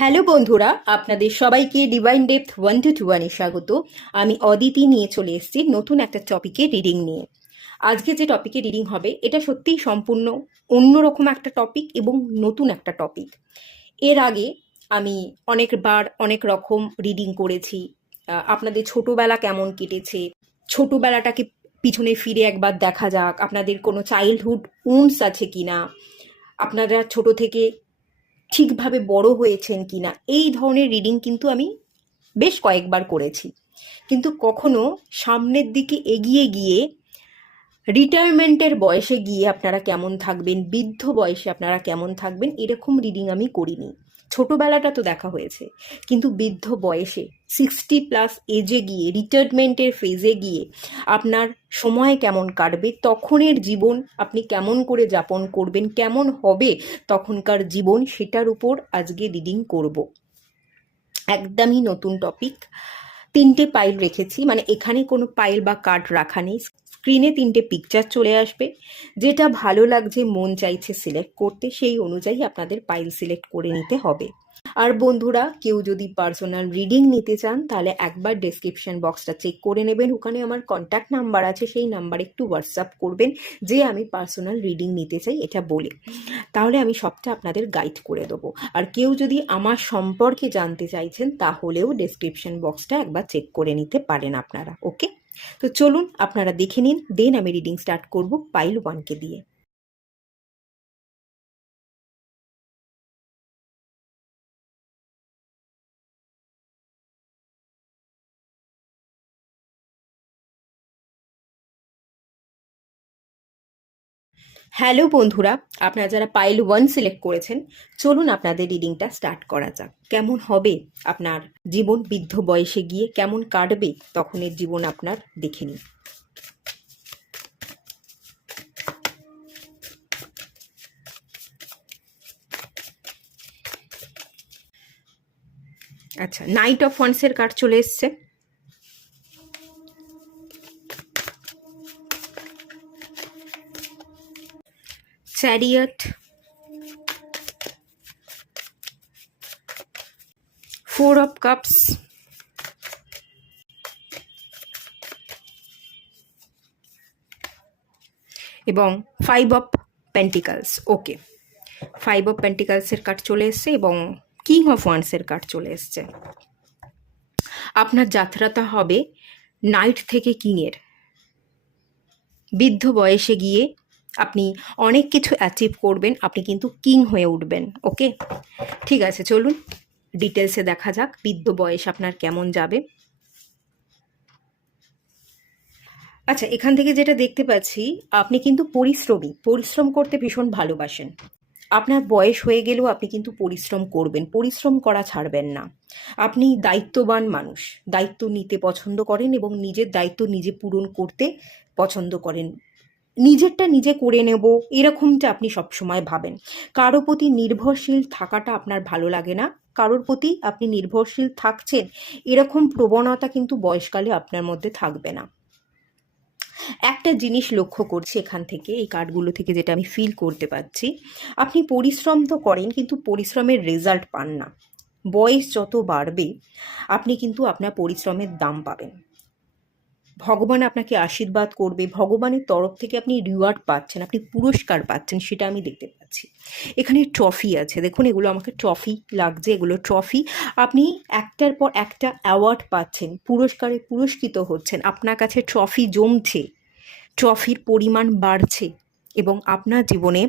Hello বন্ধুরা, আপনাদের সবাইকে ডিভাইন ডেপথ 1 to 1 এ স্বাগত। আমি অদিতি নিয়ে চলে এসেছি নতুন একটা টপিকে রিডিং নিয়ে। আজকে যে টপিকে রিডিং হবে এটা সত্যিই সম্পূর্ণ অন্যরকম একটা টপিক এবং নতুন একটা টপিক। এর আগে আমি অনেকবার অনেক রকম রিডিং করেছি। আপনাদের ছোটোবেলা কেমন কেটেছে, ছোটোবেলাটাকে পিছনে ফিরে একবার দেখা যাক, আপনাদের কোনো চাইল্ডহুড উন্স আছে কিনা, আপনারা ছোট থেকে ঠিকভাবে বড় হয়েছেন কিনা, এই ধরনের রিডিং কিন্তু আমি বেশ কয়েকবার করেছি। কিন্তু কখনো সামনের দিকে এগিয়ে গিয়ে রিটায়ারমেন্টের বয়সে গিয়ে আপনারা কেমন থাকবেন, বৃদ্ধ বয়সে আপনারা কেমন থাকবেন, এরকম রিডিং আমি করিনি। ছোটোবেলাটা তো দেখা হয়েছে, কিন্তু বৃদ্ধ বয়সে 60+ এজে গিয়ে, রিটায়ারমেন্টের ফেজে গিয়ে আপনার সময় কেমন কাটবে, তখনের জীবন আপনি কেমন করে যাপন করবেন, কেমন হবে তখনকার জীবন, সেটার উপর আজকে রিডিং করব। একদমই নতুন টপিক। 3টে পাইল রেখেছি, মানে এখানে কোনো পাইল বা কার্ড রাখা নেই। স্ক্রিনে 3টে পিকচার চলে আসবে, যেটা ভালো লাগছে, মন চাইছে সিলেক্ট করতে, সেই অনুযায়ী আপনাদের পাইল সিলেক্ট করে নিতে হবে। আর বন্ধুরা, কেউ যদি পার্সোনাল রিডিং নিতে চান তাহলে একবার ডেসক্রিপশন বক্সটা চেক করে নেবেন, ওখানে আমার কন্ট্যাক্ট নাম্বার আছে, সেই নাম্বারে একটু হোয়াটসঅ্যাপ করবেন যে আমি পার্সোনাল রিডিং নিতে চাই এটা বলে, তাহলে আমি সবটা আপনাদের গাইড করে দেবো। আর কেউ যদি আমার সম্পর্কে জানতে চাইছেন তাহলেও ডেসক্রিপশন বক্সটা একবার চেক করে নিতে পারেন আপনারা। ওকে, তো চলুন আপনারা দেখে নিন, দেন আমি রিডিং স্টার্ট করব পাইল 1কে দিয়ে। হ্যালো বন্ধুরা, আপনারা যারা পাইল 1 সিলেক্ট করেছেন, চলুন আপনাদের রিডিংটা স্টার্ট করা যাক। কেমন হবে আপনার জীবন, বৃদ্ধ বয়সে গিয়ে কেমন কাটবে তখনের জীবন আপনার, দেখে নিন। আচ্ছা, নাইট অফ ওয়ান্সের কার্ড চলে এসছে, চ্যারিয়ট, 4 অফ কাপস, এবং 5 অফ পেন্টিকালস। ওকে, 5 অফ পেন্টিকালসের কার্ড চলে এসছে এবং কিং অফ ওয়ান্সের কার্ড চলে এসছে। আপনার যাত্রাটা হবে নাইট থেকে কিংয়ের। বৃদ্ধ বয়সে গিয়ে আপনি অনেক কিছু অ্যাচিভ করবেন, আপনি কিন্তু কিং হয়ে উঠবেন। ওকে, ঠিক আছে, চলুন ডিটেলসে দেখা যাক বৃদ্ধ বয়স আপনার কেমন যাবে। আচ্ছা, এখান থেকে যেটা দেখতে পাচ্ছি, আপনি কিন্তু পরিশ্রম করতে ভীষণ ভালোবাসেন। আপনার বয়স হয়ে গেলেও আপনি কিন্তু পরিশ্রম করবেন, পরিশ্রম করা ছাড়বেন না। আপনি দায়িত্ববান মানুষ, দায়িত্ব নিতে পছন্দ করেন এবং নিজের দায়িত্ব নিজে পূরণ করতে পছন্দ করেন। নিজেরটা নিজে করে নেব, এরকমটা আপনি সবসময় ভাবেন। কারো প্রতি নির্ভরশীল থাকাটা আপনার ভালো লাগে না, কারোর প্রতি আপনি নির্ভরশীল থাকছেন এরকম প্রবণতা কিন্তু বয়সকালে আপনার মধ্যে থাকবে না। একটা জিনিস লক্ষ্য করছি এখান থেকে, এই কার্ডগুলো থেকে যেটা আমি ফিল করতে পারছি, আপনি পরিশ্রম তো করেন কিন্তু পরিশ্রমের রেজাল্ট পান না। বয়স যত বাড়বে আপনি কিন্তু আপনার পরিশ্রমের দাম পাবেন। ভগবান আপনাকে আশীর্বাদ করবে, ভগবানের তরফ থেকে আপনি রিওয়ার্ড পাচ্ছেন, আপনি পুরস্কার পাচ্ছেন, সেটা আমি দেখতে পাচ্ছি। এখানে ট্রফি আছে, দেখুন এগুলো আমাকে ট্রফি লাগছে, এগুলো ট্রফি। আপনি একটার পর একটা অ্যাওয়ার্ড পাচ্ছেন, পুরস্কারে পুরস্কৃত হচ্ছেন, আপনার কাছে ট্রফি জমছে, ট্রফির পরিমাণ বাড়ছে এবং আপনার জীবনে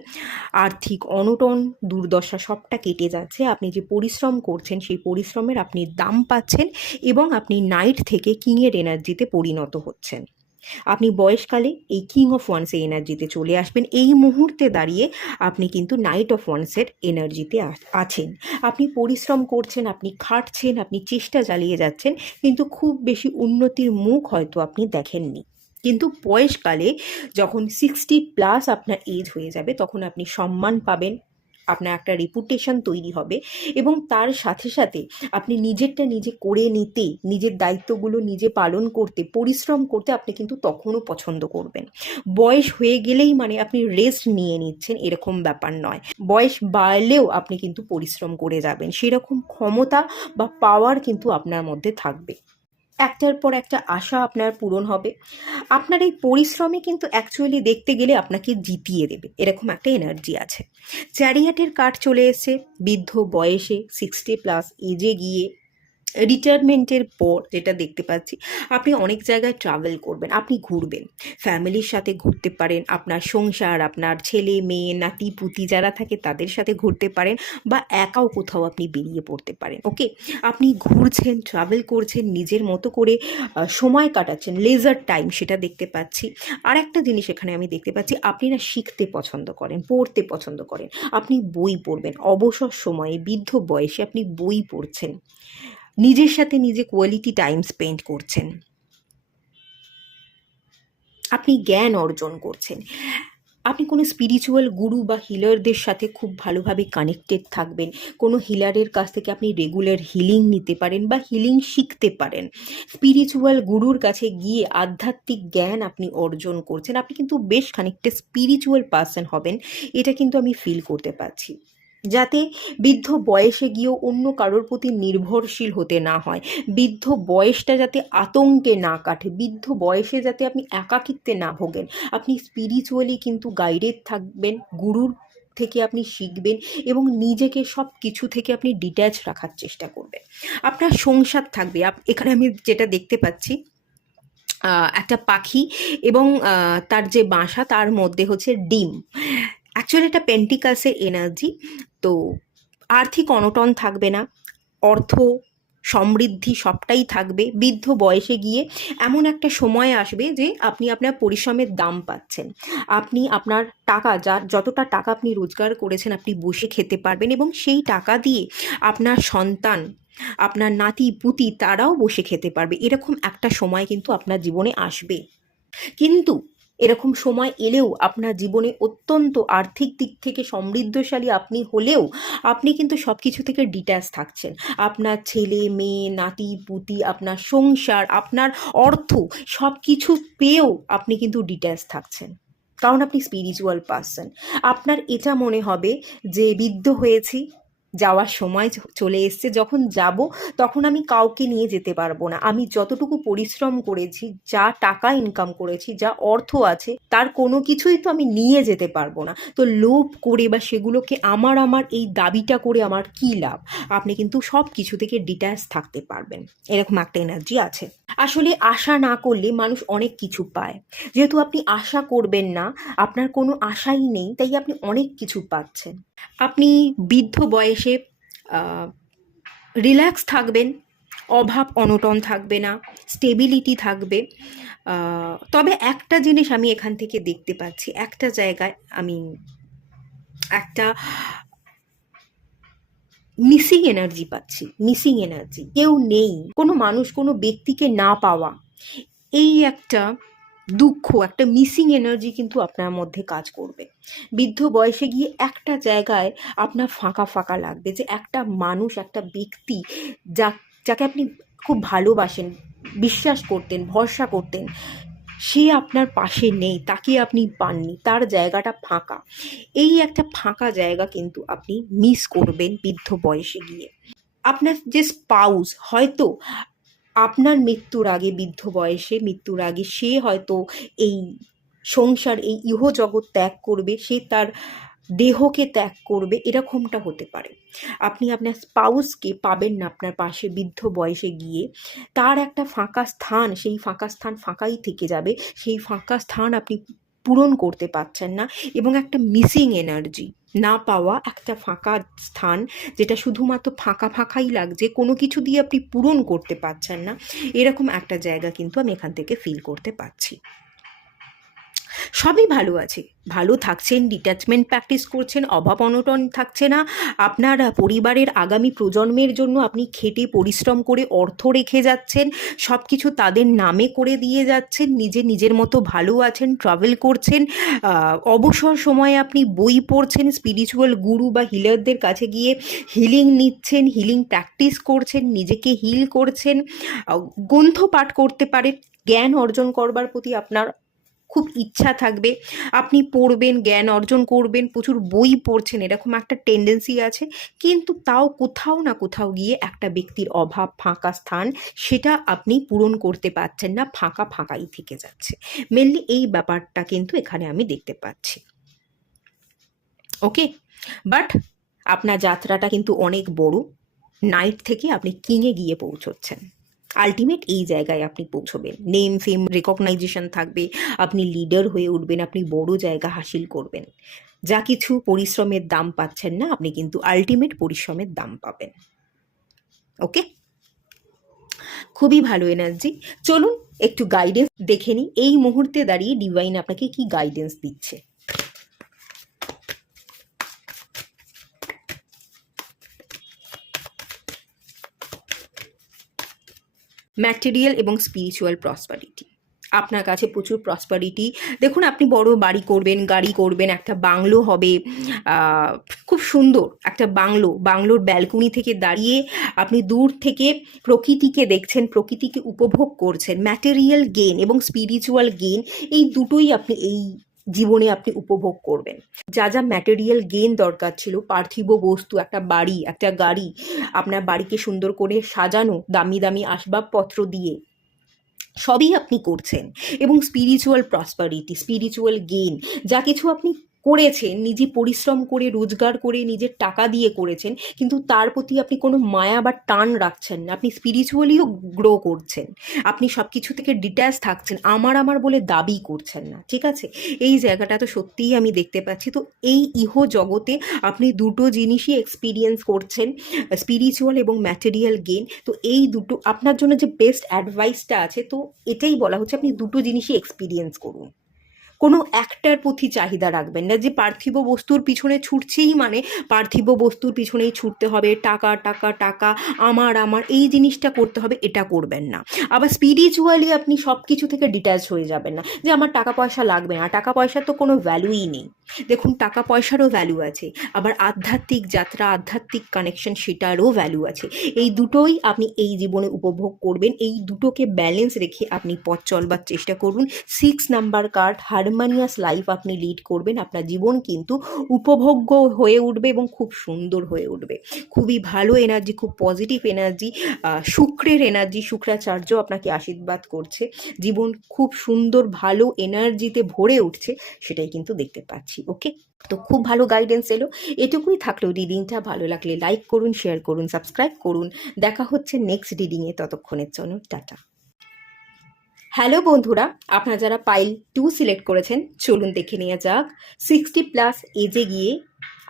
আর্থিক অনটন, দুর্দশা সবটা কেটে যাচ্ছে। আপনি যে পরিশ্রম করছেন সেই পরিশ্রমের আপনি দাম পাচ্ছেন এবং আপনি নাইট থেকে কিংয়ের এনার্জিতে পরিণত হচ্ছেন। আপনি বয়সকালে এই কিং অফ ওয়ান্সের এনার্জিতে চলে আসবেন। এই মুহূর্তে দাঁড়িয়ে আপনি কিন্তু নাইট অফ ওয়ান্সের এনার্জিতে আছেন। আপনি পরিশ্রম করছেন, আপনি খাটছেন, আপনি চেষ্টা চালিয়ে যাচ্ছেন, কিন্তু খুব বেশি উন্নতির মুখ হয়তো আপনি দেখেননি। কিন্তু বয়সকালে যখন 60+ আপনার এজ হয়ে যাবে তখন আপনি সম্মান পাবেন, আপনার একটা রেপুটেশন তৈরি হবে, এবং তার সাথে সাথে আপনি নিজেরটা নিজে করে নিতে, নিজের দায়িত্বগুলো নিজে পালন করতে, পরিশ্রম করতে আপনি কিন্তু তখনও পছন্দ করবেন। বয়স হয়ে গেলেই মানে আপনি রেস্ট নিয়ে নিচ্ছেন এরকম ব্যাপার নয়। বয়স বাড়লেও আপনি কিন্তু পরিশ্রম করে যাবেন, সেরকম ক্ষমতা বা পাওয়ার কিন্তু আপনার মধ্যে থাকবে। একটার পর একটা আশা আপনার পূরণ হবে। আপনার এই পরিশ্রমে কিন্তু অ্যাকচুয়ালি দেখতে গেলে আপনাকে জিতিয়ে দেবে, এরকম একটা এনার্জি আছে। চ্যারিয়াটের কার্ড চলে এসেছে বৃদ্ধ বয়সে, 60+ এজে গিয়ে, রিটায়ারমেন্টের পর যেটা দেখতে পাচ্ছি, আপনি অনেক জায়গায় ট্রাভেল করবেন, আপনি ঘুরবেন, ফ্যামিলির সাথে ঘুরতে পারেন, আপনার সংসার, আপনার ছেলে মেয়ে নাতি পুতি যারা থাকে তাদের সাথে ঘুরতে পারেন, বা একাও কোথাও আপনি বেরিয়ে পড়তে পারেন। ওকে, আপনি ঘুরছেন, ট্রাভেল করছেন, নিজের মতো করে সময় কাটাচ্ছেন, লেজার টাইম সেটা দেখতে পাচ্ছি। আর একটা জিনিস এখানে আমি দেখতে পাচ্ছি, আপনি না শিখতে পছন্দ করেন, পড়তে পছন্দ করেন, আপনি বই পড়বেন, অবসর সময়ে বৃদ্ধ বয়সে আপনি বই পড়ছেন, নিজের সাথে নিজে কোয়ালিটি টাইম স্পেন্ড করছেন, আপনি জ্ঞান অর্জন করছেন, আপনি কোনো স্পিরিচুয়াল গুরু বা হিলারদের সাথে খুব ভালোভাবে কানেক্টেড থাকবেন, কোনো হিলারের কাছ থেকে আপনি রেগুলার হিলিং নিতে পারেন বা হিলিং শিখতে পারেন, স্পিরিচুয়াল গুরুর কাছে গিয়ে আধ্যাত্মিক জ্ঞান আপনি অর্জন করছেন, আপনি কিন্তু বেশ খানিকটা স্পিরিচুয়াল পার্সন হবেন, এটা কিন্তু আমি ফিল করতে পারছি। যাতে বৃদ্ধ বয়সে গিয়েও অন্য কারোর প্রতি নির্ভরশীল হতে না হয়, বৃদ্ধ বয়সটা যাতে আতঙ্কে না কাটে, বৃদ্ধ বয়সে যাতে আপনি একাকিত্বে না ভোগেন, আপনি স্পিরিচুয়ালি কিন্তু গাইডেড থাকবেন, গুরুর থেকে আপনি শিখবেন, এবং নিজেকে সব কিছু থেকে আপনি ডিট্যাচ রাখার চেষ্টা করবেন। আপনার সংসার থাকবে, এখানে আমি যেটা দেখতে পাচ্ছি, একটা পাখি এবং তার যে বাসা তার মধ্যে হচ্ছে ডিম, অ্যাকচুয়ালি এটা পেন্টিকাসের এনার্জি। তো আর্থিক অনটন থাকবে না, অর্থ সমৃদ্ধি সবটাই থাকবে। বৃদ্ধ বয়সে গিয়ে এমন একটা সময় আসবে যে আপনি আপনার পরিশ্রমের দাম পাচ্ছেন, আপনি আপনার টাকা, যতটা টাকা আপনি রোজগার করেছেন আপনি বসে খেতে পারবেন, এবং সেই টাকা দিয়ে আপনার সন্তান, আপনার নাতি পুতি তারাও বসে খেতে পারবে, এরকম একটা সময় কিন্তু আপনার জীবনে আসবে। কিন্তু এরকম সময় এলেও আপনার জীবনে অত্যন্ত আর্থিক দিক থেকে সমৃদ্ধশালী আপনি হলেও আপনি কিন্তু সব কিছু থেকে ডিট্যাচ থাকছেন, আপনার ছেলে মেয়ে নাতি পুতি, আপনার সংসার, আপনার অর্থ সব কিছু পেয়েও আপনি কিন্তু ডিট্যাচ থাকছেন, কারণ আপনি স্পিরিচুয়াল পার্সন। আপনার এটা মনে হবে যে বৃদ্ধ হয়েছি, যাওয়ার সময় চলে এসছে, যখন যাব তখন আমি কাউকে নিয়ে যেতে পারবো না, আমি যতটুকু পরিশ্রম করেছি, যা টাকা ইনকাম করেছি, যা অর্থ আছে, তার কোনো কিছুই তো আমি নিয়ে যেতে পারবো না, তো লোভ করে বা সেগুলোকে আমার আমার এই দাবিটা করে আমার কী লাভ। আপনি কিন্তু সব কিছু থেকে ডিট্যাচ থাকতে পারবেন, এরকম একটা এনার্জি আছে। আসলে আশা না করলে মানুষ অনেক কিছু পায়, যেহেতু আপনি আশা করবেন না, আপনার কোনো আশাই নেই, তাই আপনি অনেক কিছু পাচ্ছেন। আপনি বৃদ্ধ বয়সে রিল্যাক্স থাকবেন, অভাব অনটন থাকবে না, স্টেবিলিটি থাকবে। তবে একটা জিনিস আমি এখান থেকে দেখতে পাচ্ছি, একটা জায়গায় আমি একটা মিসিং এনার্জি পাচ্ছি, মিসিং এনার্জি, কেউ নেই, কোনো মানুষ কোনো ব্যক্তিকে না পাওয়া, এই একটা দুঃখ, একটা মিসিং এনার্জি কিন্তু আপনার মধ্যে কাজ করবে। বৃদ্ধ বয়সে গিয়ে একটা জায়গায় আপনার ফাঁকা ফাঁকা লাগবে, যে একটা মানুষ, একটা ব্যক্তি যাকে আপনি খুব ভালোবাসেন, বিশ্বাস করতেন, ভরসা করতেন, সে আপনার পাশে নেই, তাকে আপনি পাননি, তার জায়গাটা ফাঁকা, এই একটা ফাঁকা জায়গা কিন্তু আপনি মিস করবেন বৃদ্ধ বয়সে গিয়ে। আপনার যে স্পাউস হয়তো আপনার মৃত্যুর আগে, বৃদ্ধ বয়সে মৃত্যুর আগে সে হয়তো এই সংসার, এই ইহজগৎ ত্যাগ করবে, সে তার দেহকে ত্যাগ করবে, এরকমটা হতে পারে। আপনি আপনার স্পাউসকে পাবেন না আপনার পাশে বৃদ্ধ বয়সে গিয়ে, তার একটা ফাঁকা স্থান, সেই ফাঁকা স্থান ফাঁকাই থেকে যাবে, সেই ফাঁকা স্থান আপনি পূরণ করতে পারছেন না, এবং একটা মিসিং এনার্জি, না পাওয়া একটা ফাঁকা স্থান, যেটা শুধুমাত্র ফাঁকা ফাঁকাই লাগছে, কোনো কিছু দিয়ে আপনি পূরণ করতে পারছেন না, এরকম একটা জায়গা কিন্তু আমি এখান থেকে ফিল করতে পারছি। সবই ভালো আছে, ভালো থাকছেন, ডিট্যাচমেন্ট প্র্যাকটিস করছেন, অভাব অনটন থাকছে না, আপনার পরিবারের আগামী প্রজন্মের জন্য আপনি খেটে পরিশ্রম করে অর্থ রেখে যাচ্ছেন, সব কিছু তাদের নামে করে দিয়ে যাচ্ছেন, নিজের মতো ভালো আছেন, ট্রাভেল করছেন, অবসর সময়ে আপনি বই পড়ছেন, স্পিরিচুয়াল গুরু বা হিলারদের কাছে গিয়ে হিলিং নিচ্ছেন, হিলিং প্র্যাকটিস করছেন, নিজেকে হিল করছেন, গ্রন্থ পাঠ করতে পারেন, জ্ঞান অর্জন করবার প্রতি আপনার খুব ইচ্ছা থাকবে, আপনি পড়বেন, জ্ঞান অর্জন করবেন, প্রচুর বই পড়ছেন, এরকম একটা টেন্ডেন্সি আছে। কিন্তু তাও কোথাও না কোথাও গিয়ে একটা ব্যক্তির অভাব, ফাঁকা স্থান, সেটা আপনি পূরণ করতে পারছেন না, ফাঁকা ফাঁকাই থেকে যাচ্ছে। মেনলি এই ব্যাপারটা কিন্তু এখানে আমি দেখতে পাচ্ছি। ওকে, বাট আপনার যাত্রাটা কিন্তু অনেক বড়। নাইট থেকে আপনি কিংয়ে গিয়ে পৌঁছচ্ছেন, আলটিমেট এই জায়গায় আপনি পৌঁছবেন, নেম ফেম রেকগনাইজেশন থাকবে, আপনি লিডার হয়ে উঠবেন, আপনি বড় জায়গা হাসিল করবেন। যা কিছু পরিশ্রমের দাম পাচ্ছেন না, আপনি কিন্তু আলটিমেট পরিশ্রমের দাম পাবেন। ওকে, খুবই ভালো এনার্জি। চলুন একটু গাইডেন্স দেখে নিই, এই মুহূর্তে দাঁড়িয়ে ডিভাইন আপনাকে কি গাইডেন্স দিচ্ছে। ম্যাটেরিয়াল এবং স্পিরিচুয়াল প্রসপারিটি, আপনার কাছে প্রচুর প্রসপারিটি। দেখুন, আপনি বড় বাড়ি করবেন, গাড়ি করবেন, একটা বাংলো হবে, খুব সুন্দর একটা বাংলোর ব্যালকনি থেকে দাঁড়িয়ে আপনি দূর থেকে প্রকৃতিকে দেখছেন, প্রকৃতিকে উপভোগ করছেন। ম্যাটেরিয়াল গেইন এবং স্পিরিচুয়াল গেইন, এই দুটোই আপনি এই জীবনে আপনি উপভোগ করবেন। যা যা ম্যাটেরিয়াল গেইন দরকার ছিল, পার্থিব বস্তু, একটা বাড়ি, একটা গাড়ি, আপনার বাড়িকে সুন্দর করে সাজানো দামি দামি আসবাবপত্র দিয়ে, সবই আপনি করছেন। এবং স্পিরিচুয়াল প্রসপারিটি, স্পিরিচুয়াল গেইন, যা কিছু আপনি করেছেন, নিজে পরিশ্রম করে রোজগার করে নিজের টাকা দিয়ে করেছেন, কিন্তু তার প্রতি আপনি কোনো মায়া বা টান রাখছেন না, আপনি স্পিরিচুয়ালিও গ্রো করছেন, আপনি সব কিছু থেকে ডিট্যাচ থাকছেন, আমার বলে দাবি করছেন না। ঠিক আছে, এই জায়গাটা তো সত্যিই আমি দেখতে পাচ্ছি। তো এই ইহ জগতে আপনি দুটো জিনিসই এক্সপিরিয়েন্স করছেন, স্পিরিচুয়াল এবং ম্যাটেরিয়াল গেইন। তো এই দুটো আপনার জন্য যে বেস্ট অ্যাডভাইসটা আছে, তো এটাই বলা হচ্ছে আপনি দুটো জিনিসই এক্সপিরিয়েন্স করুন। কোনো একটার প্রতি চাহিদা রাখবেন না, যে পার্থিব বস্তুর পিছনে ছুটছেই মানে পার্থিব বস্তুর পিছনেই ছুটতে হবে, টাকা টাকা টাকা, আমার এই জিনিসটা করতে হবে, এটা করবেন না। আবার স্পিরিচুয়ালি আপনি সব কিছু থেকে ডিট্যাচ হয়ে যাবেন না, যে আমার টাকা পয়সা লাগবে না, টাকা পয়সার তো কোনো ভ্যালুই নেই। দেখুন, টাকা পয়সারও ভ্যালু আছে, আবার আধ্যাত্মিক যাত্রা, আধ্যাত্মিক কানেকশন, সেটারও ভ্যালু আছে। এই দুটোই আপনি এই জীবনে উপভোগ করবেন, এই দুটোকে ব্যালেন্স রেখে আপনি পথ চলবার চেষ্টা করুন। 6 নাম্বার কার্ড, হারমোনিয়াস লাইফ আপনি লিড করবেন, আপনার জীবন কিন্তু উপভোগ্য হয়ে উঠবে এবং খুব সুন্দর হয়ে উঠবে। খুবই ভালো এনার্জি, খুব পজিটিভ এনার্জি, শুক্রের এনার্জি, শুক্রাচার্য আপনাকে আশীর্বাদ করছে, জীবন খুব সুন্দর ভালো এনার্জিতে ভরে উঠছে, সেটাই কিন্তু দেখতে পাচ্ছি। ওকে, তো খুব ভালো গাইডেন্স এলো। এটুকুই থাকলো, রিডিংটা ভালো লাগলে লাইক করুন, শেয়ার করুন, সাবস্ক্রাইব করুন। দেখা হচ্ছে নেক্সট রিডিংয়ে, ততক্ষণের জন্য টাটা। হ্যালো বন্ধুরা, আপনারা যারা পাইল 2 সিলেক্ট করেছেন, চলুন দেখে নেওয়া যাক 60+ এজে গিয়ে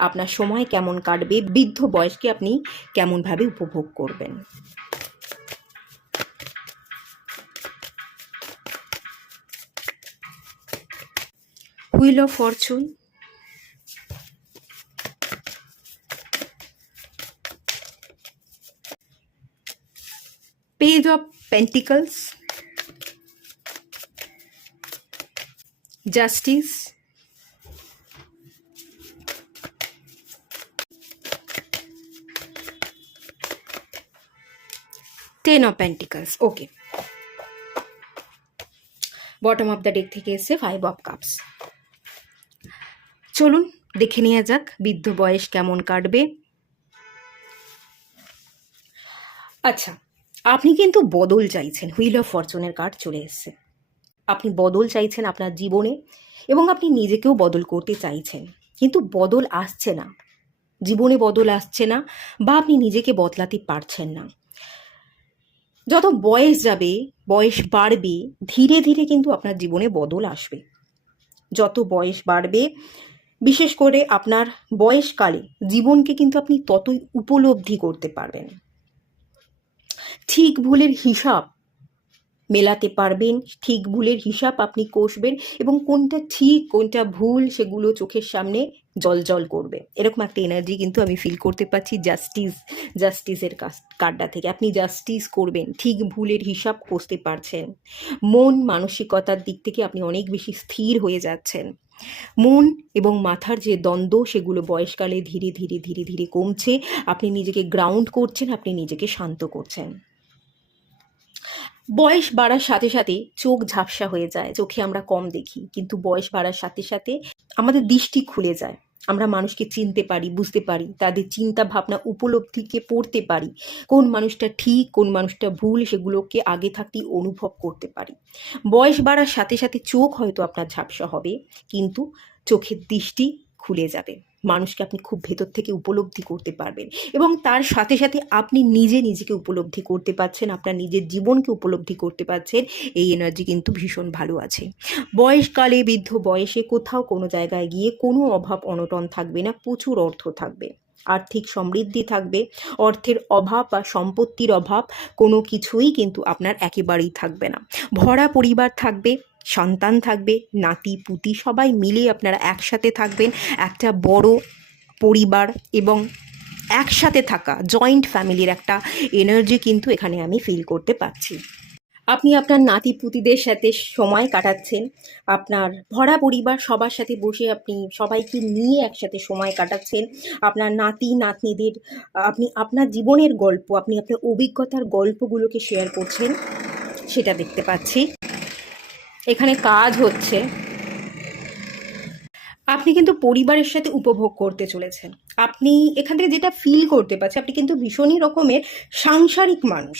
আপনার সময় কেমন কাটবে, বৃদ্ধ বয়সকে আপনি কেমনভাবে উপভোগ করবেন। Wheel of Fortune, page of pentacles, justice, ten of pentacles. Okay, bottom of the deck থেকে এসছে 5 অফ কাপস। চলুন দেখে নেওয়া যাক বৃদ্ধ বয়স কেমন কাটবে। আচ্ছা, আপনি কিন্তু বদল চাইছেন, হুইল অফ ফরচুনের কার্ড চলে এসছে। আপনি বদল চাইছেন আপনার জীবনে, এবং আপনি নিজেকেও বদল করতে চাইছেন, কিন্তু বদল আসছে না, জীবনে বদল আসছে না, বা আপনি নিজেকে বদলাতে পারছেন না। যত বয়স যাবে, বয়স বাড়বে, ধীরে ধীরে কিন্তু আপনার জীবনে বদল আসবে। যত বয়স বাড়বে, বিশেষ করে আপনার বয়সকালে, জীবনকে কিন্তু আপনি ততই উপলব্ধি করতে পারবেন। ঠিক ভুলের হিসাব মেলাতে পারবেন, ঠিক ভুলের হিসাব আপনি কষবেন এবং কোনটা ঠিক কোনটা ভুল সেগুলো চোখের সামনে জল করবে। এরকম একটা এনার্জি কিন্তু আমি ফিল করতে পারছি জাস্টিসের কার্ডটা থেকে। আপনি জাস্টিস করবেন, ঠিক ভুলের হিসাব কষতে পারছেন। মন মানসিকতার দিক থেকে আপনি অনেক বেশি স্থির হয়ে যাচ্ছেন। মন এবং মাথার যে দ্বন্দ্ব সেগুলো বয়সকালে ধীরে ধীরে ধীরে ধীরে কমছে। আপনি নিজেকে গ্রাউন্ড করছেন, আপনি নিজেকে শান্ত করছেন। বয়স বাড়ার সাথে সাথে চোখ ঝাপসা হয়ে যায়, চোখে আমরা কম দেখি, কিন্তু বয়স বাড়ার সাথে সাথে আমাদের দৃষ্টি খুলে যায়। আমরা মানুষকে চিনতে পারি, বুঝতে পারি, তাদের চিন্তা ভাবনা উপলব্ধিকে পড়তে পারি, কোন মানুষটা ঠিক কোন মানুষটা ভুল সেগুলোকে আগে থাকতেই অনুভব করতে পারি। বয়স বাড়ার সাথে সাথে চোখ হয়তো আপনার ঝাপসা হবে, কিন্তু চোখের দৃষ্টি খুলে যাবে। মানুষকে আপনি খুব ভেতর থেকে উপলব্ধি করতে পারবেন এবং তার সাথে সাথে আপনি নিজেকে উপলব্ধি করতে পারছেন, আপনার নিজের জীবনকে উপলব্ধি করতে পারছেন। এই এনার্জি কিন্তু ভীষণ ভালো আছে। বয়সকালে বৃদ্ধ বয়সে কোথাও কোনো জায়গায় গিয়ে কোনো অভাব অনটন থাকবে না, প্রচুর অর্থ থাকবে, আর্থিক সমৃদ্ধি থাকবে। অর্থের অভাব বা সম্পত্তির অভাব কোনো কিছুই কিন্তু আপনার একেবারেই থাকবে না। ভরা পরিবার থাকবে, সন্তান থাকবে, নাতি পুতি সবাই মিলে আপনারা একসাথে থাকবেন। একটা বড় পরিবার এবং একসাথে থাকা জয়েন্ট ফ্যামিলির একটা এনার্জি কিন্তু এখানে আমি ফিল করতে পারছি। আপনি আপনার নাতি পুতিদের সাথে সময় কাটাচ্ছেন, আপনার ভরা পরিবার সবার সাথে বসে আপনি সবাইকে নিয়ে একসাথে সময় কাটাচ্ছেন। আপনার নাতি নাতনিদের আপনি আপনার জীবনের গল্প, আপনি আপনার অভিজ্ঞতার গল্পগুলোকে শেয়ার করছেন, সেটা দেখতে পাচ্ছি। এখানে কাজ হচ্ছে, আপনি কিন্তু পরিবারের সাথে উপভোগ করতে চলেছেন। আপনি এখান থেকে যেটা ফিল করতে পারছেন, আপনি কিন্তু ভীষণই রকমের সাংসারিক মানুষ।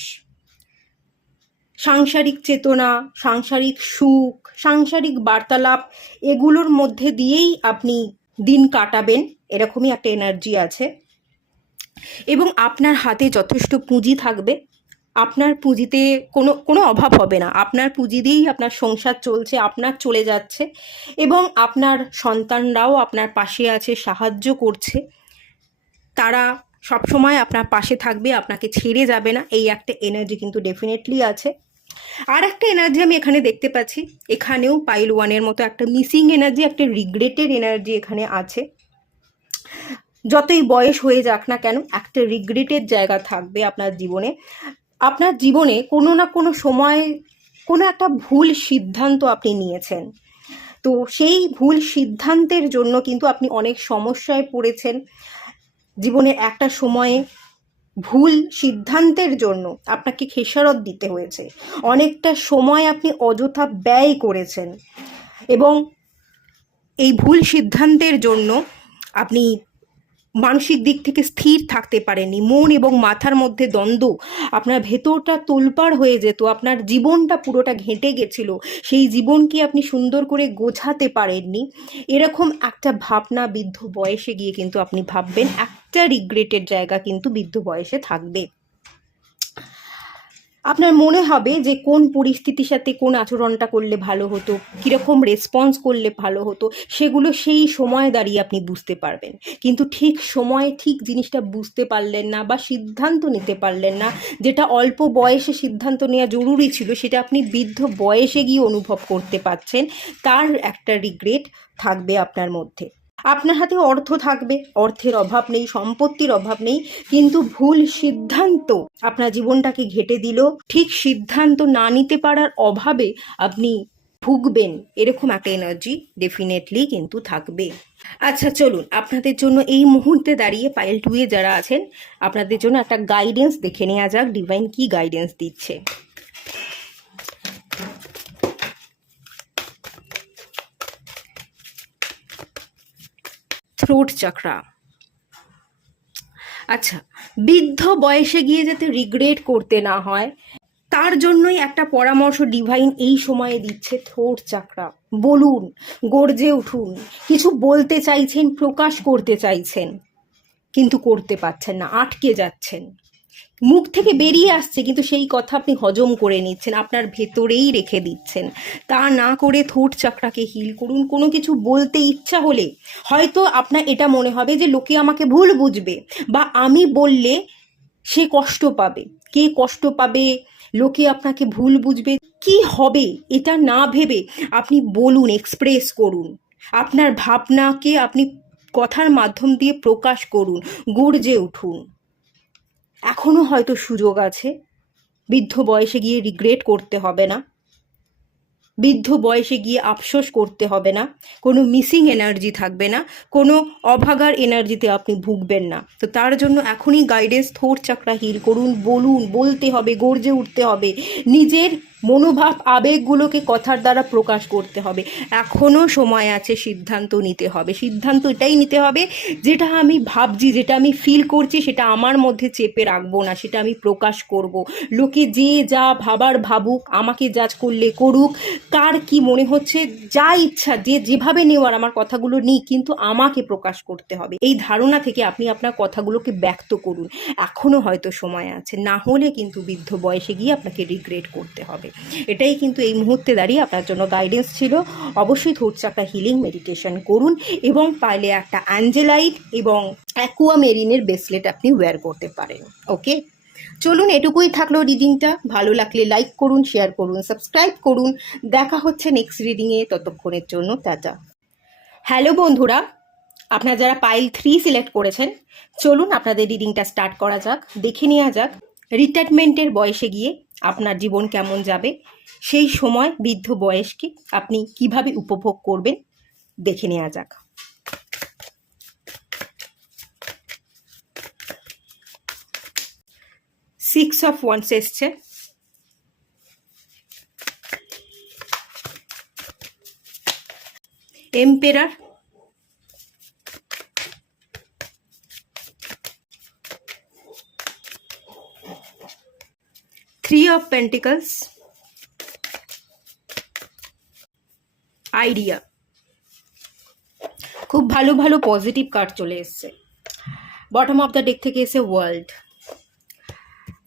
সাংসারিক চেতনা, সাংসারিক সুখ, সাংসারিক বার্তালাপ এগুলোর মধ্যে দিয়েই আপনি দিন কাটাবেন, এরকমই একটা এনার্জি আছে। এবং আপনার হাতে যথেষ্ট পুঁজি থাকবে, আপনার পুঁজিতে কোনো অভাব হবে না, আপনার পুঁজি দিয়েই আপনার সংসার চলছে, আপনার চলে যাচ্ছে এবং আপনার সন্তানরাও আপনার পাশে আছে, সাহায্য করছে। তারা সবসময় আপনার পাশে থাকবে, আপনাকে ছেড়ে যাবে না, এই একটা এনার্জি কিন্তু ডেফিনেটলি আছে। আর একটা এনার্জি আমি এখানে দেখতে পাচ্ছি, এখানেও পাইল ওয়ানের মতো একটা মিসিং এনার্জি, একটা রিগ্রেটেড এনার্জি এখানে আছে। যতই বয়স হয়ে যাক না কেন, একটা রিগ্রেটের জায়গা থাকবে আপনার জীবনে। আপনার জীবনে কোনো না কোনো সময় কোনো একটা ভুল সিদ্ধান্ত আপনি নিয়েছেন, তো সেই ভুল সিদ্ধান্তের জন্য কিন্তু আপনি অনেক সমস্যায় পড়েছেন। জীবনের একটা সময়ে ভুল সিদ্ধান্তের জন্য আপনাকে খেসারত দিতে হয়েছে, অনেকটা সময় আপনি অযথা ব্যয় করেছেন এবং এই ভুল সিদ্ধান্তের জন্য আপনি মানসিক দিক থেকে স্থির থাকতে পারেননি। মন এবং মাথার মধ্যে দ্বন্দ্ব, আপনার ভেতরটা তোলপাড় হয়ে যেত, আপনার জীবনটা পুরোটা ঘেঁটে গেছিল, সেই জীবনকে আপনি সুন্দর করে গোছাতে পারেননি। এরকম একটা ভাবনা বৃদ্ধ বয়সে গিয়ে কিন্তু আপনি ভাববেন, একটা রিগ্রেটের জায়গা কিন্তু বৃদ্ধ বয়সে থাকবে। আপনার মনে হবে যে কোন পরিস্থিতির সাথে কোন আচরণটা করলে ভালো হতো, কীরকম রেসপন্স করলে ভালো হতো, সেগুলো সেই সময় দাঁড়িয়ে আপনি বুঝতে পারবেন। কিন্তু ঠিক সময়ে ঠিক জিনিসটা বুঝতে পারলেন না বা সিদ্ধান্ত নিতে পারলেন না, যেটা অল্প বয়সে সিদ্ধান্ত নেওয়া জরুরি ছিল সেটা আপনি বৃদ্ধ বয়সে গিয়ে অনুভব করতে পারছেন, তার একটা রিগ্রেট থাকবে আপনার মধ্যে। আপনার হাতে অর্থ থাকবে, অর্থের অভাব নেই, সম্পত্তির অভাব নেই, কিন্তু ভুল সিদ্ধান্ত আপনার জীবনটাকে ঘেঁটে দিল। ঠিক সিদ্ধান্ত না নিতে পারার অভাবে আপনি ভুগবেন, এরকম একটা এনার্জি ডেফিনেটলি কিন্তু থাকবে। আচ্ছা চলুন, আপনাদের জন্য এই মুহূর্তে দাঁড়িয়ে পাইল 2 এ যারা আছেন আপনাদের জন্য একটা গাইডেন্স দেখে নেওয়া যাক, ডিভাইন কি গাইডেন্স দিচ্ছে। থ্রোট চাকরা। আচ্ছা, বৃদ্ধ বয়সে গিয়ে যাতে রিগ্রেট করতে না হয় তার জন্যই একটা পরামর্শ ডিভাইন এই সময়ে দিচ্ছে। থ্রোট চাকরা, বলুন, গর্জে উঠুন, কিছু বলতে চাইছেন, প্রকাশ করতে চাইছেন, কিন্তু করতে পারছেন না, আটকে যাচ্ছেন। মুখ থেকে বেরিয়ে আসছে কিন্তু সেই কথা আপনি হজম করে নিচ্ছেন, আপনার ভেতরেই রেখে দিচ্ছেন। তা না করে থ্রোট চাকরাকে হিল করুন। কোনো কিছু বলতে ইচ্ছা হলে হয়তো আপনার এটা মনে হবে যে লোকে আমাকে ভুল বুঝবে বা আমি বললে সে কষ্ট পাবে, কে কষ্ট পাবে, লোকে আপনাকে ভুল বুঝবে, কি হবে এটা না ভেবে আপনি বলুন, এক্সপ্রেস করুন, আপনার ভাবনাকে আপনি কথার মাধ্যম দিয়ে প্রকাশ করুন, গর্জে উঠুন। এখনো হয়তো সুযোগ আছে, বৃদ্ধ বয়সে গিয়ে রিগ্রেট করতে হবে না, বৃদ্ধ বয়সে গিয়ে আফসোস করতে হবে না, কোনো মিসিং এনার্জি থাকবে না, কোনো অভাগার এনার্জিতে আপনি ভুগবেন না। তো তার জন্য এখনই গাইডেন্স থোর চাকরা হিল করুন, বলুন, বলতে হবে, গর্জে উঠতে হবে, নিজের মনোভাব আবেগগুলোকে কথার দ্বারা প্রকাশ করতে হবে। এখনও সময় আছে, সিদ্ধান্ত নিতে হবে। সিদ্ধান্ত এটাই নিতে হবে, যেটা আমি ভাবছি, যেটা আমি ফিল করছি, সেটা আমার মধ্যে চেপে রাখবো না, সেটা আমি প্রকাশ করব। লোকে যে যা ভাবার ভাবুক, আমাকে জাজ করলে করুক, কার কি মনে হচ্ছে, যা ইচ্ছা যে যেভাবে নেওয়ার আমার কথাগুলো নিই, কিন্তু আমাকে প্রকাশ করতে হবে। এই ধারণা থেকে আপনি আপনার কথাগুলোকে ব্যক্ত করুন। এখনও হয়তো সময় আছে, না হলে কিন্তু বৃদ্ধ বয়সে গিয়ে আপনাকে রিগ্রেট করতে হবে। এটাই কিন্তু এই মুহূর্তে দাঁড়িয়ে আপনার জন্য গাইডেন্স ছিল। অবশ্যই থ্রোট চাকরা হিলিং মেডিটেশন করুন এবং পারলে একটা অ্যাঞ্জেলাইট এবং অ্যাকুয়ামেরিনের ব্রেসলেট আপনি ওয়্যার করতে পারেন। ওকে, চলুন, এটুকুই থাকলো রিডিংটা। ভালো লাগলে লাইক করুন, শেয়ার করুন, সাবস্ক্রাইব করুন। দেখা হচ্ছে নেক্সট রিডিংয়ে, ততক্ষণের জন্য টাটা। হ্যালো বন্ধুরা, আপনারা যারা পাইল 3 সিলেক্ট করেছেন, চলুন আপনাদের রিডিংটা স্টার্ট করা যাক। দেখে নেওয়া যাক রিটায়ারমেন্টের বয়সে গিয়ে আপনার জীবন কেমন যাবে, সেই সময় বৃদ্ধ বয়সকে আপনি কিভাবে উপভোগ করবেন, দেখে নেওয়া যাক। 6 অফ ওয়ান্স এসছে, এম্পেরার, 3 অফ পেন্টিকলস, আইডিয়া। খুব ভালো ভালো পজিটিভ কার্ড চলে এসছে। বটম অফ দ্য ডেক থেকে এসে ওয়ার্ল্ড।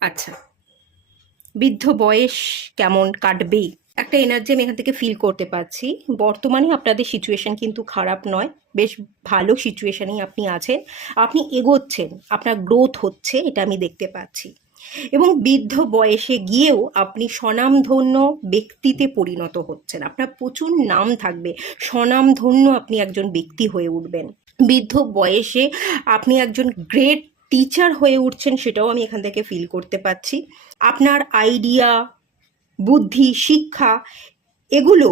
আচ্ছা, বৃদ্ধ বয়স কেমন কাটবে, একটা এনার্জি আমি এখান থেকে ফিল করতে পারছি। বর্তমানে আপনাদের সিচুয়েশন কিন্তু খারাপ নয়, বেশ ভালো সিচুয়েশনেই আপনি আছেন, আপনি এগোচ্ছেন, আপনার গ্রোথ হচ্ছে, এটা আমি দেখতে পাচ্ছি। এবং বৃদ্ধ বয়সে গিয়েও আপনি স্বনামধন্য ব্যক্তিতে পরিণত হচ্ছেন, আপনার প্রচুর নাম থাকবে, স্বনামধন্য আপনি একজন ব্যক্তি হয়ে উঠবেন। বৃদ্ধ বয়সে আপনি একজন গ্রেট টিচার হয়ে উঠছেন, সেটাও আমি এখান থেকে ফিল করতে পাচ্ছি। আপনার আইডিয়া, বুদ্ধি, শিক্ষা, এগুলো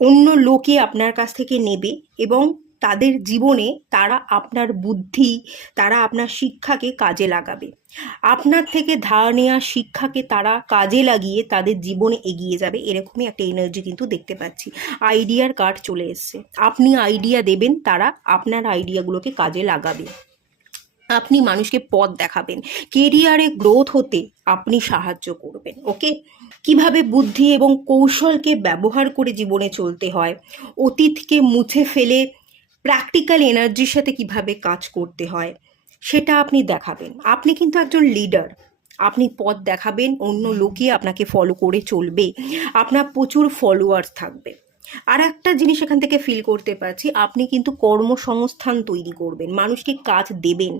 অন্য লোকে আপনার কাছ থেকে নেবে এবং তাদের জীবনে তারা আপনার বুদ্ধি, তারা আপনার শিক্ষাকে কাজে লাগাবে। আপনার থেকে ধার নেওয়া শিক্ষাকে তারা কাজে লাগিয়ে তাদের জীবনে এগিয়ে যাবে, এরকমই একটা এনার্জি কিন্তু দেখতে পাচ্ছি। আইডিয়ার কার্ড চলে এসছে, আপনি আইডিয়া দেবেন, তারা আপনার আইডিয়াগুলোকে কাজে লাগাবে। আপনি মানুষকে পথ দেখাবেন, কেরিয়ারে গ্রোথ হতে আপনি সাহায্য করবেন। ওকে, কিভাবে বুদ্ধি এবং কৌশলকে ব্যবহার করে জীবনে চলতে হয়, অতীতকে মুছে ফেলে প্র্যাকটিক্যাল এনার্জির সাথে কিভাবে কাজ করতে হয়, সেটা আপনি দেখাবেন। আপনি কিন্তু একজন লিডার, আপনি পথ দেখাবেন, অন্য লোকে আপনাকে ফলো করে চলবে, আপনার প্রচুর ফলোয়ার্স থাকবে। আর একটা জিনিস এখান থেকে ফিল করতে পারছি, আপনি কিন্তু কর্মসংস্থান তৈরি করবেন, মানুষকে কাজ দেবেন।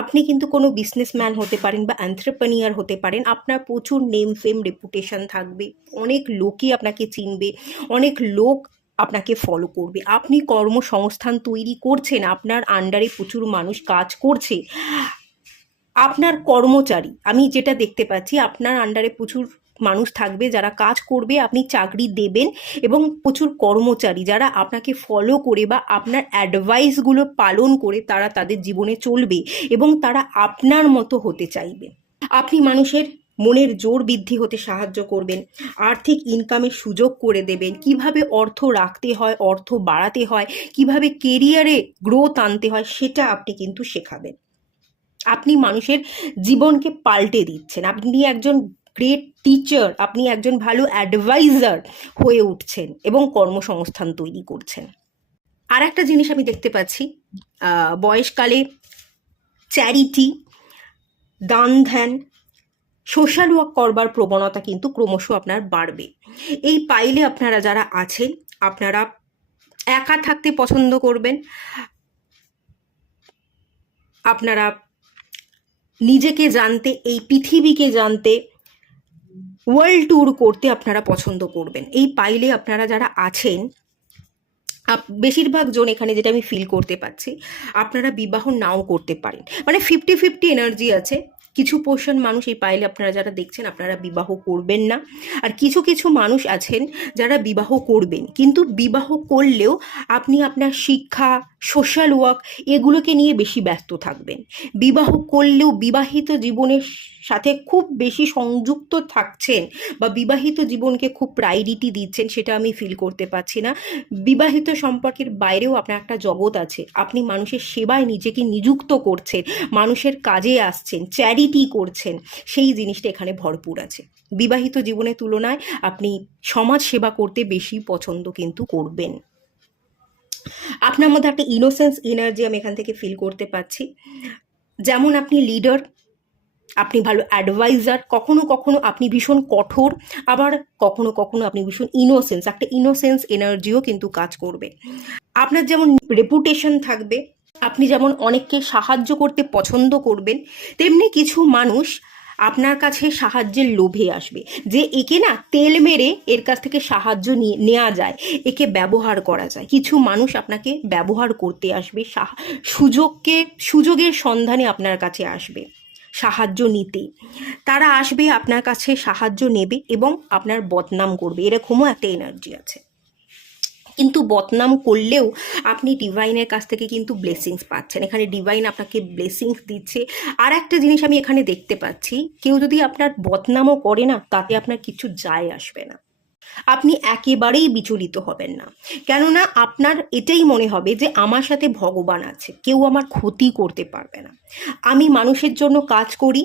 আপনি কিন্তু কোনো বিজনেসম্যান হতে পারেন বা এন্টারপ্রেনিয়ার হতে পারেন, আপনার প্রচুর নেম ফেম রেপুটেশন থাকবে, অনেক লোকই আপনাকে চিনবে, অনেক লোক আপনাকে ফলো করবে। আপনি কর্মসংস্থান তৈরি করছেন, আপনার আন্ডারে প্রচুর মানুষ কাজ করছে, আপনার কর্মচারী, আমি যেটা দেখতে পাচ্ছি, আপনার আন্ডারে প্রচুর মানুষ থাকবে যারা কাজ করবে, আপনি চাকরি দেবেন, এবং প্রচুর কর্মচারী যারা আপনাকে ফলো করে বা আপনার অ্যাডভাইসগুলো পালন করে তারা তাদের জীবনে চলবে এবং তারা আপনার মতো হতে চাইবে। আপনি মানুষের মনের জোর বৃদ্ধি হতে সাহায্য করবেন, আর্থিক ইনকামের সুযোগ করে দেবেন, কিভাবে অর্থ রাখতে হয়, অর্থ বাড়াতে হয়, কিভাবে কেরিয়ারে গ্রোথ আনতে হয়, সেটা আপনি কিন্তু শেখাবেন। আপনি মানুষের জীবনকে পাল্টে দিচ্ছেন, আপনি একজন গ্রেট টিচার, আপনি একজন ভালো অ্যাডভাইজার হয়ে উঠছেন এবং কর্মসংস্থান তৈরি করছেন। আর একটা জিনিস আমি দেখতে পাচ্ছি, বয়সকালে চ্যারিটি, দান ধ্যান, সোশ্যাল ওয়ার্ক করবার প্রবণতা কিন্তু ক্রমশ আপনার বাড়বে। এই পাইলে আপনারা যারা আছেন, আপনারা একা থাকতে পছন্দ করবেন, আপনারা নিজেকে জানতে, এই পৃথিবীকে জানতে ওয়ার্ল্ড ট্যুর করতে আপনারা পছন্দ করবেন। এই পাইলে আপনারা যারা আছেন, বেশিরভাগ জন এখানে যেটা আমি ফিল করতে পারছি, আপনারা বিবাহ নাও করতে পারেন, মানে 50-50 এনার্জি আছে। কিছু পোর্শন মানুষ এই পাইলে আপনারা যারা দেখছেন আপনারা বিবাহ করবেন না, আর কিছু কিছু মানুষ আছেন যারা বিবাহ করবেন, কিন্তু বিবাহ করলেও আপনি আপনার শিক্ষা, সোশ্যাল ওয়ার্ক এগুলোকে নিয়ে বেশি ব্যস্ত থাকবেন। বিবাহ করলেও বিবাহিত জীবনের সাথে খুব বেশি সংযুক্ত থাকছেন বা বিবাহিত জীবনকে খুব প্রায়োরিটি দিচ্ছেন, সেটা আমি ফিল করতে পারছি না। বিবাহিত সম্পর্কের বাইরেও আপনার একটা জগৎ আছে, আপনি মানুষের সেবায় নিজেকে নিযুক্ত করছেন, মানুষের কাজে আসছেন, চ্যারিটি করছেন, সেই জিনিসটা এখানে ভরপুর আছে। বিবাহিত জীবনের তুলনায় আপনি সমাজ সেবা করতে বেশি পছন্দ কিন্তু করবেন। আপনার মধ্যে একটা ইনোসেন্স এনার্জি আমি এখান থেকে ফিল করতে পারছি। যেমন আপনি লিডার, আপনি ভালো অ্যাডভাইজার, কখনো কখনো আপনি ভীষণ কঠোর, আবার কখনো কখনো আপনি ভীষণ ইনোসেন্স, একটা ইনোসেন্স এনার্জিও কিন্তু কাজ করবে। আপনার যেমন রেপুটেশন থাকবে, আপনি যেমন অনেককে সাহায্য করতে পছন্দ করবেন, তেমনি কিছু মানুষ আপনার কাছে সাহায্যের লোভে আসবে, যে একে না তেল মেরে এর কাছ থেকে সাহায্য নেওয়া যায়, একে ব্যবহার করা যায়। কিছু মানুষ আপনাকে ব্যবহার করতে আসবে, সুযোগের সন্ধানে আপনার কাছে আসবে সাহায্য নিতে। তারা আসবে আপনার কাছে, সাহায্য নেবে এবং আপনার বদনাম করবে, এরকমও একটা এনার্জি আছে। কিন্তু বদনাম করলেও আপনি ডিভাইনের কাছ থেকে কিন্তু ব্লেসিংস পাচ্ছেন, এখানে ডিভাইন আপনাকে ব্লেসিংস দিচ্ছে। আর একটা জিনিস আমি এখানে দেখতে পাচ্ছি, কেউ যদি আপনার বদনামও করে না, তাতে আপনার কিছু যায় আসবে না, আপনি একেবারেই বিচলিত হবেন না। কেননা আপনার এটাই মনে হবে যে আমার সাথে ভগবান আছে, কেউ আমার ক্ষতি করতে পারবে না। আমি মানুষের জন্য কাজ করি,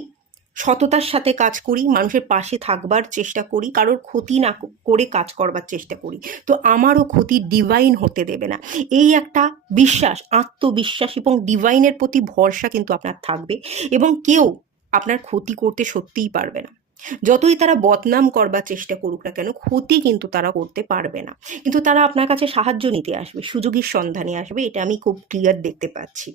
সততার সাথে কাজ করি, মানুষের পাশে থাকবার চেষ্টা করি, কারোর ক্ষতি না করে কাজ করবার চেষ্টা করি, তো আমারও ক্ষতি ডিভাইন হতে দেবে না। এই একটা বিশ্বাস, আত্মবিশ্বাস এবং ডিভাইনের প্রতি ভরসা কিন্তু আপনার থাকবে, এবং কেউ আপনার ক্ষতি করতে সত্যিই পারবে না। যতই তারা বদনাম করবার চেষ্টা করুক না কেন, ক্ষতি কিন্তু তারা করতে পারবে না। কিন্তু তারা আপনার কাছে সাহায্য নিতে আসবে, সুযোগের সন্ধানে আসবে, এটা আমি খুব ক্লিয়ার দেখতে পাচ্ছি।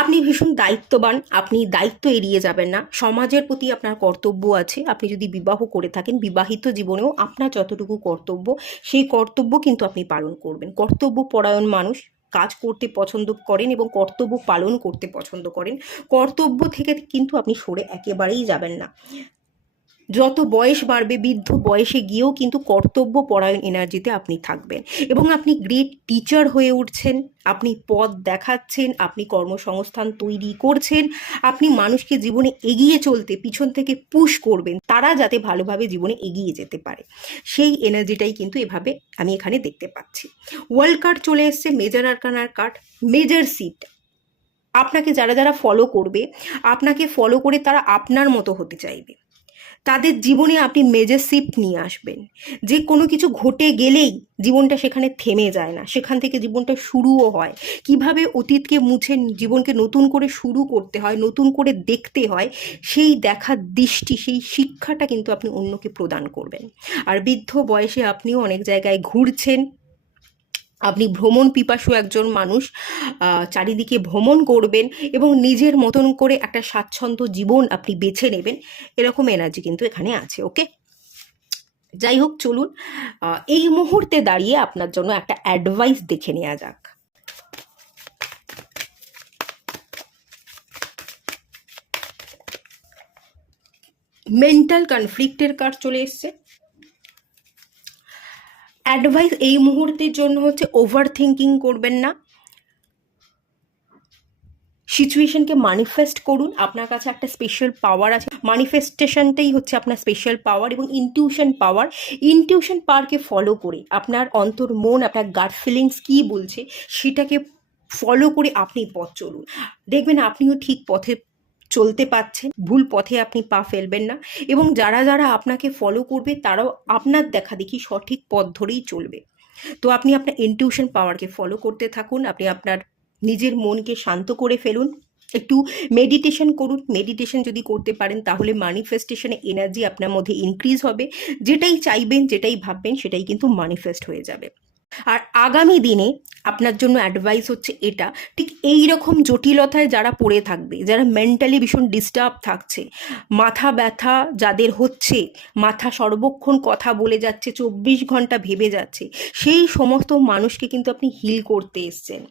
আপনি ভীষণ দায়িত্ববান, আপনি দায়িত্ব এড়িয়ে যাবেন না, সমাজের প্রতি আপনার কর্তব্য আছে। আপনি যদি বিবাহ করে থাকেন, বিবাহিত জীবনেও আপনার যতটুকু কর্তব্য, সেই কর্তব্য কিন্তু আপনি পালন করবেন। কর্তব্যপরায়ণ মানুষ, কাজ করতে পছন্দ করেন এবং কর্তব্য পালন করতে পছন্দ করেন। কর্তব্য থেকে কিন্তু আপনি সরে একেবারেই যাবেন না। যত বয়স বাড়বে, বৃদ্ধ বয়সে গিয়েও কিন্তু কর্তব্য পরায়ণ এনার্জিতে আপনি থাকবেন, এবং আপনি গ্রেট টিচার হয়ে উঠছেন, আপনি পথ দেখাচ্ছেন, আপনি কর্মসংস্থান তৈরি করছেন, আপনি মানুষকে জীবনে এগিয়ে চলতে পিছন থেকে পুশ করবেন, তারা যাতে ভালোভাবে জীবনে এগিয়ে যেতে পারে, সেই এনার্জিটাই কিন্তু এভাবে আমি এখানে দেখতে পাচ্ছি। ওয়ার্ল্ড কার্ড চলে এসছে, মেজর আরকানার কার্ড, মেজর সিট। আপনাকে যারা যারা ফলো করবে, আপনাকে ফলো করে তারা আপনার মতো হতে চাইবে, তাদের জীবনে আপনি মেজর শিফট নিয়ে আসবেন। যে কোনো কিছু ঘটে গেলেই জীবনটা সেখানে থেমে যায় না, সেখান থেকে জীবনটা শুরুও হয়। কিভাবে অতীতকে মুছে জীবনকে নতুন করে শুরু করতে হয়, নতুন করে দেখতে হয়, সেই দেখার দৃষ্টি, সেই শিক্ষাটা কিন্তু আপনি অন্যকে প্রদান করবেন। আর বৃদ্ধ বয়সে আপনিও অনেক জায়গায় ঘুরছেন, আপনি ভ্রমণ পিপাসু একজন মানুষ, চারিদিকে ভ্রমণ করবেন এবং নিজের মতন করে একটা স্বাচ্ছন্দ্য জীবন আপনি বেছে নেবেন, এরকম এনার্জি কিন্তু এখানে আছে। ওকে, যাই হোক, চলুন এই মুহূর্তে দাঁড়িয়ে আপনার জন্য একটা অ্যাডভাইস দেখে নেওয়া যাক। মেন্টাল কনফ্লিক্টের কার্ড চলে এসছে। অ্যাডভাইস এই মুহূর্তের জন্য হচ্ছে, ওভার থিঙ্কিং করবেন না, সিচুয়েশনকে ম্যানিফেস্ট করুন। আপনার কাছে একটা স্পেশাল পাওয়ার আছে, ম্যানিফেস্টেশনটাই হচ্ছে আপনার স্পেশাল পাওয়ার, এবং ইনটিউশন পাওয়ারকে ফলো করে আপনার অন্তর মন, আপনার গাট ফিলিংস কী বলছে সেটাকে ফলো করে আপনি পথ চলুন। দেখবেন আপনিও ঠিক পথে চলতে পারছেন, ভুল পথে আপনি পা ফেলবেন না, এবং যারা যারা আপনাকে ফলো করবে তারাও আপনার দেখা দেখি সঠিক পথ ধরেই চলবে। তো আপনি আপনার ইনটিউশন পাওয়ারকে ফলো করতে থাকুন, আপনি আপনার নিজের মনকে শান্ত করে ফেলুন, একটু মেডিটেশন করুন। মেডিটেশন যদি করতে পারেন তাহলে ম্যানিফেস্টেশনে এনার্জি আপনার মধ্যে ইনক্রিজ হবে, যেটাই চাইবেন, যেটাই ভাববেন সেটাই কিন্তু ম্যানিফেস্ট হয়ে যাবে। আর আগামী দিনে আপনার জন্য অ্যাডভাইস হচ্ছে এটা, ঠিক এই রকম জটিলতায় যারা পড়ে থাকবে, যারা মেন্টালি ভীষণ ডিস্টার্ব থাকছে, মাথা ব্যথা যাদের হচ্ছে, মাথা সর্বক্ষণ কথা বলে যাচ্ছে, 24 ঘন্টা ভেবে যাচ্ছে, সেই সমস্ত মানুষকে কিন্তু আপনি হিল করতে এসছেন।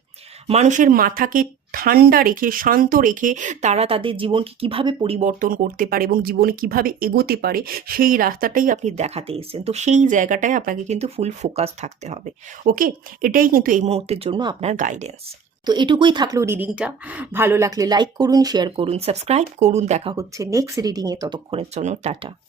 মানুষের মাথাকে ঠান্ডা রেখে, শান্ত রেখে তারা তাদের জীবনকে কিভাবে পরিবর্তন করতে পারে এবং জীবনে কিভাবে এগোতে পারে, সেই রাস্তাটাই আপনি দেখাতে এসেছেন। তো সেই জায়গাটায় আপনাকে কিন্তু ফুল ফোকাস থাকতে হবে। ওকে, এটাই কিন্তু এই মুহূর্তের জন্য আপনার গাইডেন্স। তো এটুকুই থাকলো রিডিংটা। ভালো লাগলে লাইক করুন, শেয়ার করুন, সাবস্ক্রাইব করুন। দেখা হচ্ছে নেক্সট রিডিংয়ে, ততক্ষণের জন্য টাটা।